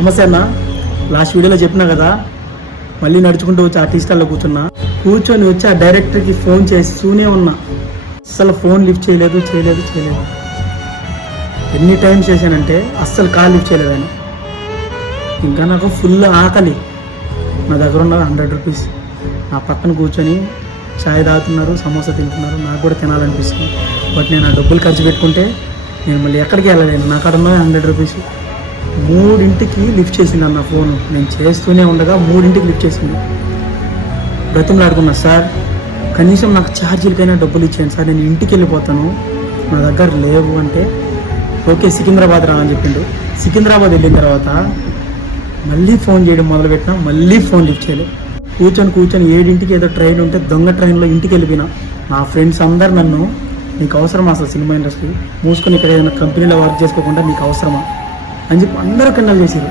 నమస్తే అన్న. లాస్ట్ వీడియోలో చెప్పినా కదా, మళ్ళీ నడుచుకుంటూ వచ్చి ఆ టీ స్టాల్లో కూర్చొని వచ్చి ఆ డైరెక్టర్కి ఫోన్ చేస్తూనే ఉన్నా. అస్సలు ఫోన్ లిఫ్ట్ చేయలేదు. ఎన్ని టైమ్స్ చేశానంటే అస్సలు కాల్ లిఫ్ట్ చేయలేదు ఆయన. ఇంకా నాకు ఫుల్ ఆకలి. నా దగ్గర ఉన్న 100 రూపీస్ నా పక్కన కూర్చొని చాయ్ తాగుతున్నారు, సమోసా తింటున్నారు. నాకు కూడా తినాలనిపిస్తుంది. బట్ నేను ఆ డబ్బులు ఖర్చు పెట్టుకుంటే నేను మళ్ళీ ఎక్కడికి వెళ్ళలేను. నా కాడ ఉన్న 100 రూపీస్. 3ంటికి లిఫ్ట్ చేసింది అన్న ఫోను. నేను చేస్తూనే ఉండగా 3ంటికి లిఫ్ట్ చేసింది. బ్రతిమలాడుకున్నా, సార్ కనీసం నాకు ఛార్జీలకైనా డబ్బులు ఇచ్చాను సార్, నేను ఇంటికి వెళ్ళిపోతాను, నా దగ్గర లేవు అంటే, ఓకే సికింద్రాబాద్ రా అని చెప్పిండు. సికింద్రాబాద్ వెళ్ళిన తర్వాత మళ్ళీ ఫోన్ చేయడం మొదలుపెట్టినా, మళ్ళీ ఫోన్ లిఫ్ట్ చేయలేదు. కూర్చొని 7ంటికి ఏదో ట్రైన్ ఉంటే దొంగ ట్రైన్లో ఇంటికి వెళ్ళిపోయినా. నా ఫ్రెండ్స్ అందరు నన్ను, నీకు అవసరమా అసలు సినిమా ఇండస్ట్రీ, మూసుకొని ఇక్కడ ఏదైనా కంపెనీలో వర్క్ చేసుకోకుండా నీకు అవసరమా అని చెప్పి అందరూ కన్నాలు చేశారు.